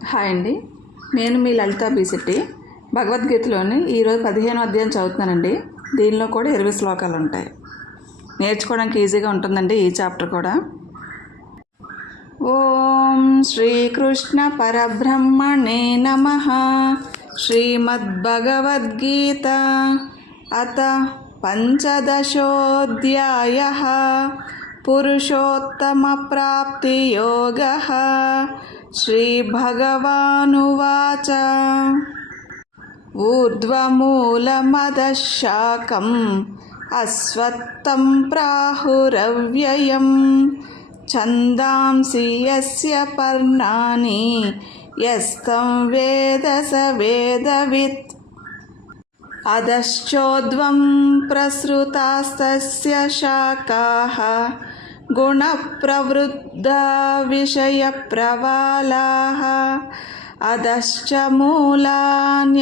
హాయ్ అండి, నేను మీ లలితా బీశెట్టి. భగవద్గీతలోని ఈరోజు 15వ అధ్యాయం చదువుతున్నానండి. దీనిలో కూడా 20 శ్లోకాలు ఉంటాయి. నేర్చుకోవడానికి ఈజీగా ఉంటుందండి ఈ చాప్టర్ కూడా. ఓం శ్రీకృష్ణ పరబ్రహ్మణే నమః. శ్రీమద్భగవద్గీత అత పంచదశోऽధ్యాయః. పురుషోత్తమప్రాప్తియోగः. శ్రీభగవానువాచ ఊర్ధ్వమూలమదః శాఖम् అశ్వత్థం ప్రాహురవ్యయం. ఛందాంసి యస్య పర్ణాని యస్తం వేద స వేదవిత్. అధశ్చోర్ధ్వం ప్రసృతాస్తస్య శాఖాః గుణప్రవృద్ధా విషయప్రవాలాః. అధశ్చ మూలాన్యనుసంతతాని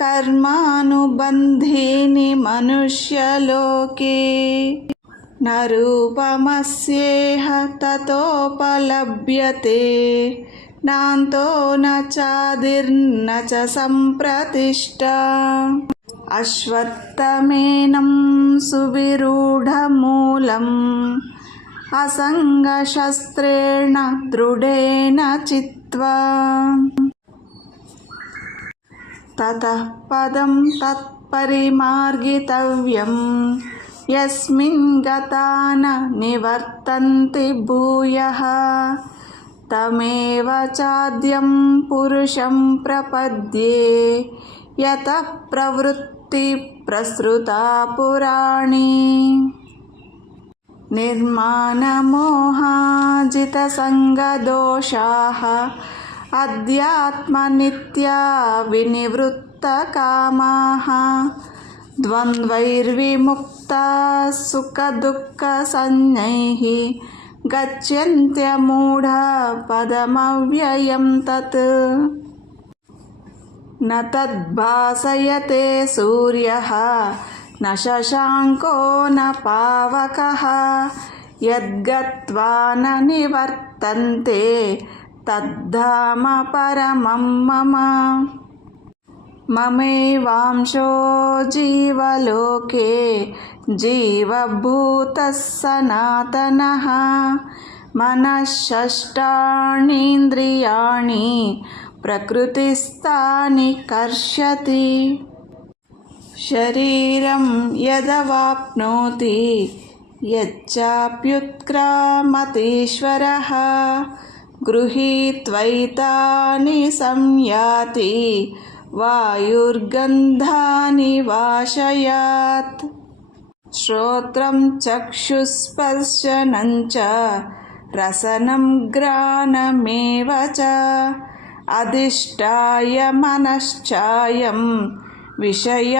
కర్మానుబంధీని మనుష్యలోకే. న రూపమస్యేహ తతోపలభ్యతే. నాంతో న చాదిర్న చ సంప్రతిష్ఠా. అశ్వత్థమేనం సువిరూఢమూలం అసంగశస్త్రేణ దృఢేన చిత్వా. తతః పదం తత్పరిమార్గితవ్యం యస్మిన్ గతా న నివర్తంతి భూయః. తమేవ చాద్యం పురుషం ప్రపద్యే యతః ప్రవృత్తి ప్రసృతా పురాణి. నిర్మాణమోహాజితసంగదోషాః అధ్యాత్మనిత్యా వినివృత్తకామాః. ద్వంద్వైర్విముక్తాః సుఖదుఃఖసంజ్ఞైః గచ్చన్త్యమూఢా పదమవ్యయం తత్. న తద్భాసయతే సూర్యః న శశాంకో న పావకః. యద్గత్వా న నివర్తంతే తద్ధామ పరమం మమ. మమైవాంశో జీవలోకే జీవభూతః సనాతనః. మనఃషష్టాణీంద్రియాణి ప్రకృతిస్థాని కర్షతి. శరీరం యదవాప్నోతి యచ్చాప్యుత్క్రామతీశ్వరః. గృహీత్వైతాని సంయాతి వాయుర్గంధాని వాశయాత్. శ్రోత్రం చక్షుస్పర్శనం చ రసనం గ్రాణమేవ చ. అధిష్టాయ మనశ్చాయం విషయానుపసేవతే.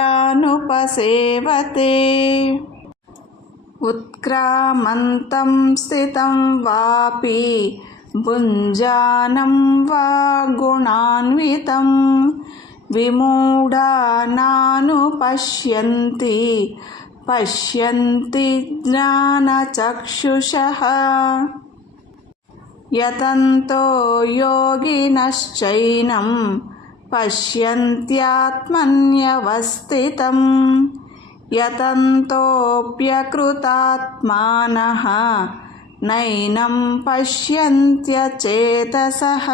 ఉత్క్రామంతం స్థితం వాపి భుంజానం వా గుణాన్వితం. విమూఢా నానుపశ్యంతి పశ్యంతి జ్ఞానచక్షుషః. యతంతో యోగినశ్చైనం పశ్యంత్యాత్మన్యవస్థితం. యతంతోప్యకృతాత్మానః నైనం పశ్యంత్యచేతసః.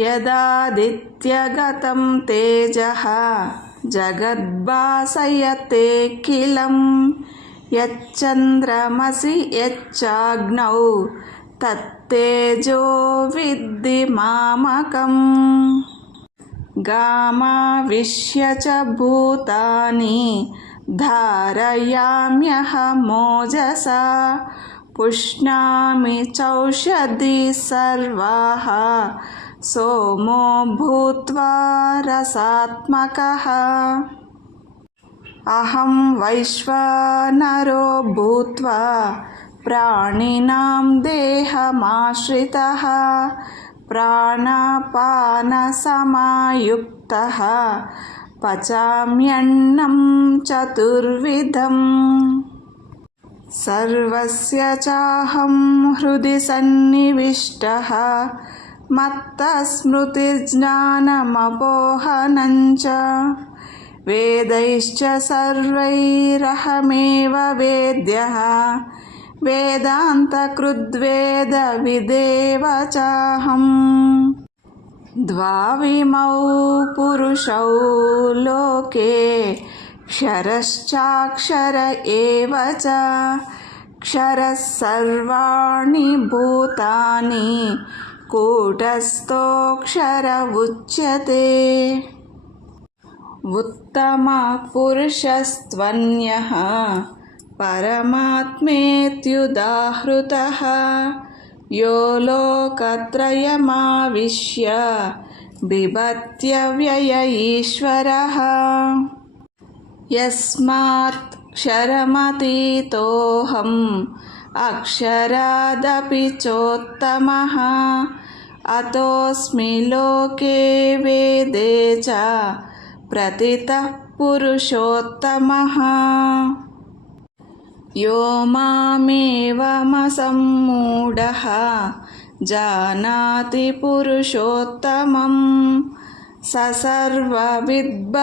యదాదిత్యగతం తేజః జగద్భాసయతేఖిలం. యచ్చంద్రమసి యచ్చాగ్నౌ తత్తేజో విద్ధి మామకం. గామావిశ్య చ భూతాని ధారయామ్యహమోజసా. పుష్ణామి చౌషధీ సర్వాః సోమో భూత్వా రసాత్మకః. అహం వైశ్వానరో భూత్వా ప్రాణినాం దేహమాశ్రితః. ప్రాణాపానసమాయుక్తః పచామ్యన్నం చతుర్విధం. सर्वस्य चाहं हृदि सन्निविष्टः मत्तस्मृतिर्ज्ञानमपोहनं च वेदैश्च सर्वैरहमेव वेद्यः वेदान्तकृद्वेदविदेव चाहम् द्वाविमौ पुरुषौ लोके क्षरश्चाक्षर एव च क्षरः सर्वाणि भूतानि कूटस्थोऽक्षर उच्यते उत्तमपुरुषस्त्वन्यः परमात्मेत्युदाहृतः यो लोकत्रयमाविश्य बिभत्यव्यय ईश्वरः यस्मात् क्षरमतीतोऽहम् अक्षरादपि चोत्तमः अतोऽस्मि लोके वेदे च प्रतितः पुरुषोत्तमः यो मामेवमसम्मूढः जानाति पुरुषोत्तमं स सर्वविद्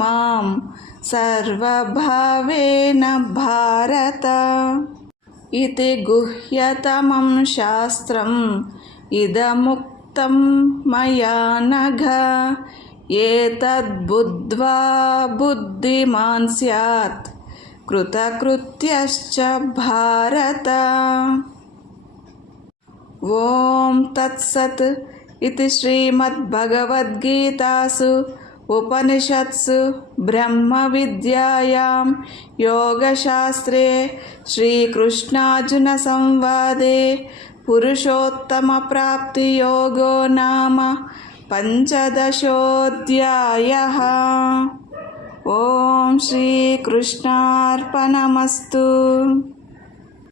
मां सर्वभावेन भारत इति गुह्यतमं शास्त्रम् इदमुक्तं मया नघ एतद्बुद्ध्वा बुद्धिमान् स्यात् कृतकृत्यश्च भारत। ओम तत्सत् इति श्रीमद्भगवद्गीतासु उपनिषत्सु ब्रह्मविद्यायां योगशास्त्रे श्रीकृष्णार्जुन संवादे पुरुषोत्तमप्राप्तियोगो नाम पंचदशोऽध्यायः। ओम श्रीकृष्णार्पणमस्तु।